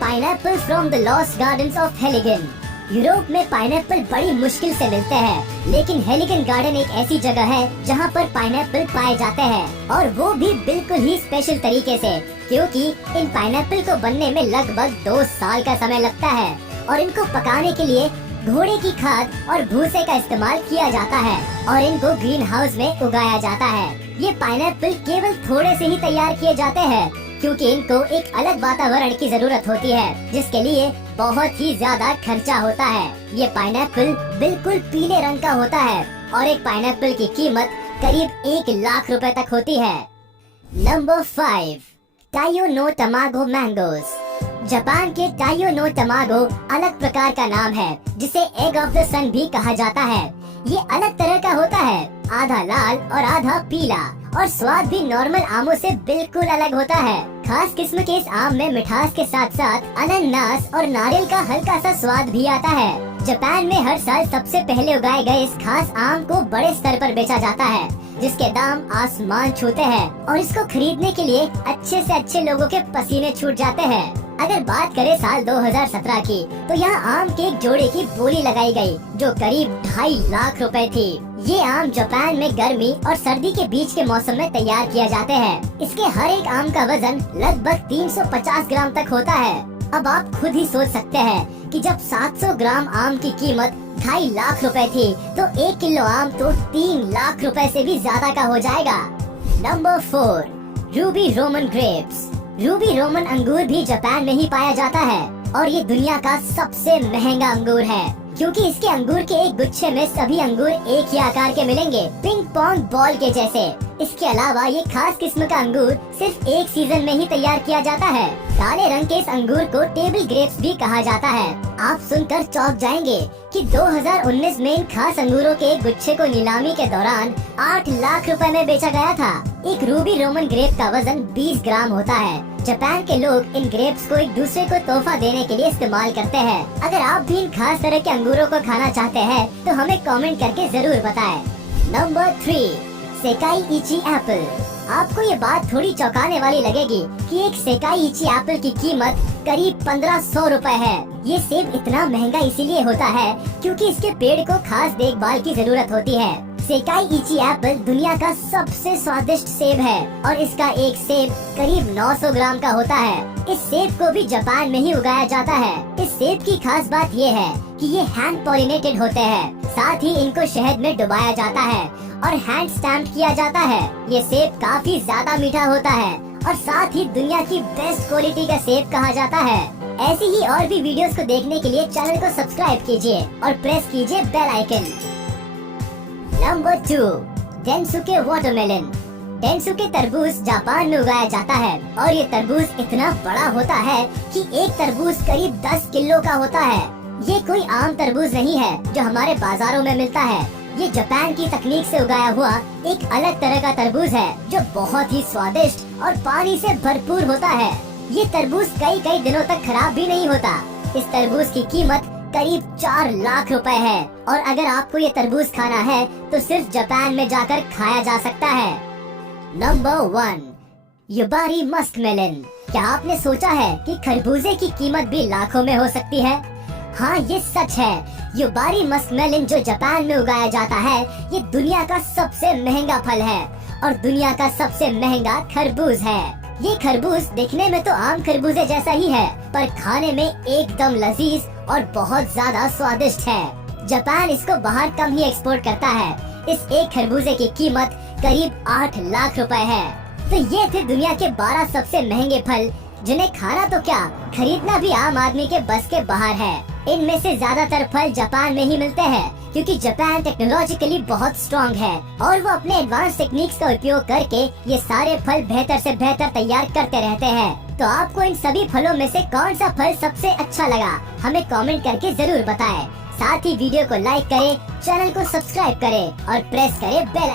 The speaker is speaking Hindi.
Pineapple from the lost gardens of Heligan. Europe में पाइनएप्पल बड़ी मुश्किल से मिलते हैं, लेकिन हेलिगन गार्डन एक ऐसी जगह है जहाँ पर पाइनएप्पल पाए जाते हैं, और वो भी बिल्कुल ही स्पेशल तरीके से, क्योंकि इन पाइनएप्पल को बनने में लगभग 2 साल का समय लगता है और इनको पकाने के लिए घोड़े की खाद और भूसे का इस्तेमाल किया जाता है और इनको ग्रीन हाउस में उगाया जाता है। ये पाइनएप्पल केवल थोड़े से ही तैयार किए जाते हैं, क्योंकि इनको एक अलग वातावरण की जरूरत होती है, जिसके लिए बहुत ही ज्यादा खर्चा होता है। ये पाइनएप्पल बिल्कुल पीले रंग का होता है और एक पाइनएप्पल की कीमत करीब 1 लाख रुपए तक होती है। नंबर 5, टाइयो नो तमागो मैंगोस। जापान के टाइयो नो तमागो अलग प्रकार का नाम है, जिसे एग ऑफ द सन भी कहा जाता है। ये अलग तरह का होता है, आधा लाल और आधा पीला, और स्वाद भी नॉर्मल आमों से बिल्कुल अलग होता है। खास किस्म के इस आम में मिठास के साथ साथ अनानास और नारियल का हल्का सा स्वाद भी आता है। जापान में हर साल सबसे पहले उगाए गए इस खास आम को बड़े स्तर पर बेचा जाता है, जिसके दाम आसमान छूते हैं, और इसको खरीदने के लिए अच्छे से अच्छे लोगों के पसीने छूट जाते हैं। अगर बात करें साल 2017 की, तो यहाँ आम के एक जोड़े की बोली लगाई गई, जो करीब 2.5 लाख रुपए थी। ये आम जापान में गर्मी और सर्दी के बीच के मौसम में तैयार किया जाते हैं। इसके हर एक आम का वजन लगभग 350 ग्राम तक होता है। अब आप खुद ही सोच सकते हैं कि जब 700 ग्राम आम की कीमत 2.5 लाख रुपए थी, तो 1 किलो आम तो 3 लाख रुपए से भी ज्यादा का हो जाएगा। Number 4, Ruby Roman grapes. Ruby Roman अंगूर भी जापान में ही पाया जाता है, और ये दुनिया का सबसे महंगा अंगूर है, क्योंकि इसके अंगूर के एक गुच्छे में सभी अंगूर एक ही आकार के मिलेंगे, पिंग पोंग बॉल के जैसे। इसके अलावा ये खास किस्म का अंगूर सिर्फ एक सीजन में ही तैयार किया जाता है। काले रंग के इस अंगूर को टेबल ग्रेप्स भी कहा जाता है। आप सुनकर चौंक जाएंगे कि 2019 में इन खास अंगूरों के एक गुच्छे को नीलामी के दौरान 8 लाख रुपए में बेचा गया था। एक रूबी रोमन ग्रेप का वजन 20 ग्राम होता है। जापान के लोग इन ग्रेप्स को एक दूसरे को तोहफा देने के लिए इस्तेमाल करते हैं। अगर आप भी इन खास तरह के अंगूरों को खाना चाहते हैं, तो हमें कमेंट करके जरूर बताएं। नंबर 3, सेकाई इची एप्पल। आपको ये बात थोड़ी चौंकाने वाली लगेगी कि एक सेकाई इची एप्पल की कीमत करीब 1500 रुपए है। ये सेब इतना महंगा इसीलिए होता है क्योंकि इसके पेड़ को खास देखभाल की जरूरत होती है। सेकाई इची एप्पल दुनिया का सबसे स्वादिष्ट सेब है, और इसका एक सेब करीब 900 ग्राम का होता है। इस सेब को भी जापान में ही उगाया जाता है। इस सेब की खास बात ये है कि ये हैंड पॉलिनेटेड होते हैं, साथ ही इनको शहद में डुबाया जाता है और हैंड स्टैम्प किया जाता है। ये सेब काफी ज्यादा मीठा होता है, और साथ ही दुनिया की बेस्ट क्वालिटी का सेब कहा जाता है। ऐसी ही और भी वीडियोस को देखने के लिए चैनल को सब्सक्राइब कीजिए और प्रेस कीजिए bell icon. Number 2, Densuke watermelon. Densuke तरबूज जापान में उगाया जाता है, और ये तरबूज इतना बड़ा होता है कि एक तरबूज करीब 10 किलो का होता है। ये कोई आम तरबूज नहीं है जो हमारे बाजारों में मिलता है। ये जापान की तकनीक से उगाया हुआ एक अलग तरह का तरबूज है, जो बहुत ही स्वादिष्ट और पानी से भरपूर होता है। ये तरबूज कई दिनों तक खराब भी नहीं होता। इस तरबूज की कीमत करीब 4 लाख रुपए है, और अगर आपको ये तरबूज खाना है तो सिर्फ जापान में जाकर खाया जा सकता है। Number 1, Yubari musk melon. क्या आपने सोचा है कि खरबूजे की कीमत भी लाखों में हो सकती है? हाँ, ये सच है। युबारी मस्क मेलन जो जापान में उगाया जाता है, ये दुनिया का सबसे महंगा फल है और दुनिया का सबसे महंगा खरबूज है। ये खरबूज दिखने में तो आम खरबूजे जैसा ही है, पर खाने में एकदम लजीज और बहुत ज्यादा स्वादिष्ट है। जापान इसको बाहर कम ही एक्सपोर्ट करता है। इस एक खरबूजे की कीमत करीब 8 लाख रुपए है। तो ये थे दुनिया के 12 सबसे महंगे फल, जिन्हें खाना तो क्या, खरीदना भी आम आदमी के बस के बाहर है। इनमें से ज्यादातर फल जापान में ही मिलते हैं, क्योंकि जापान टेक्नोलॉजिकली बहुत स्ट्रॉन्ग है और वो अपने एडवांस टेक्निक्स का उपयोग करके ये सारे फल बेहतर से बेहतर तैयार करते रहते हैं। तो आपको इन सभी फलों में से कौन सा फल सबसे अच्छा लगा, हमें कमेंट करके जरूर बताएं। साथ ही वीडियो को लाइक करें, चैनल को सब्सक्राइब करें और प्रेस करें बेल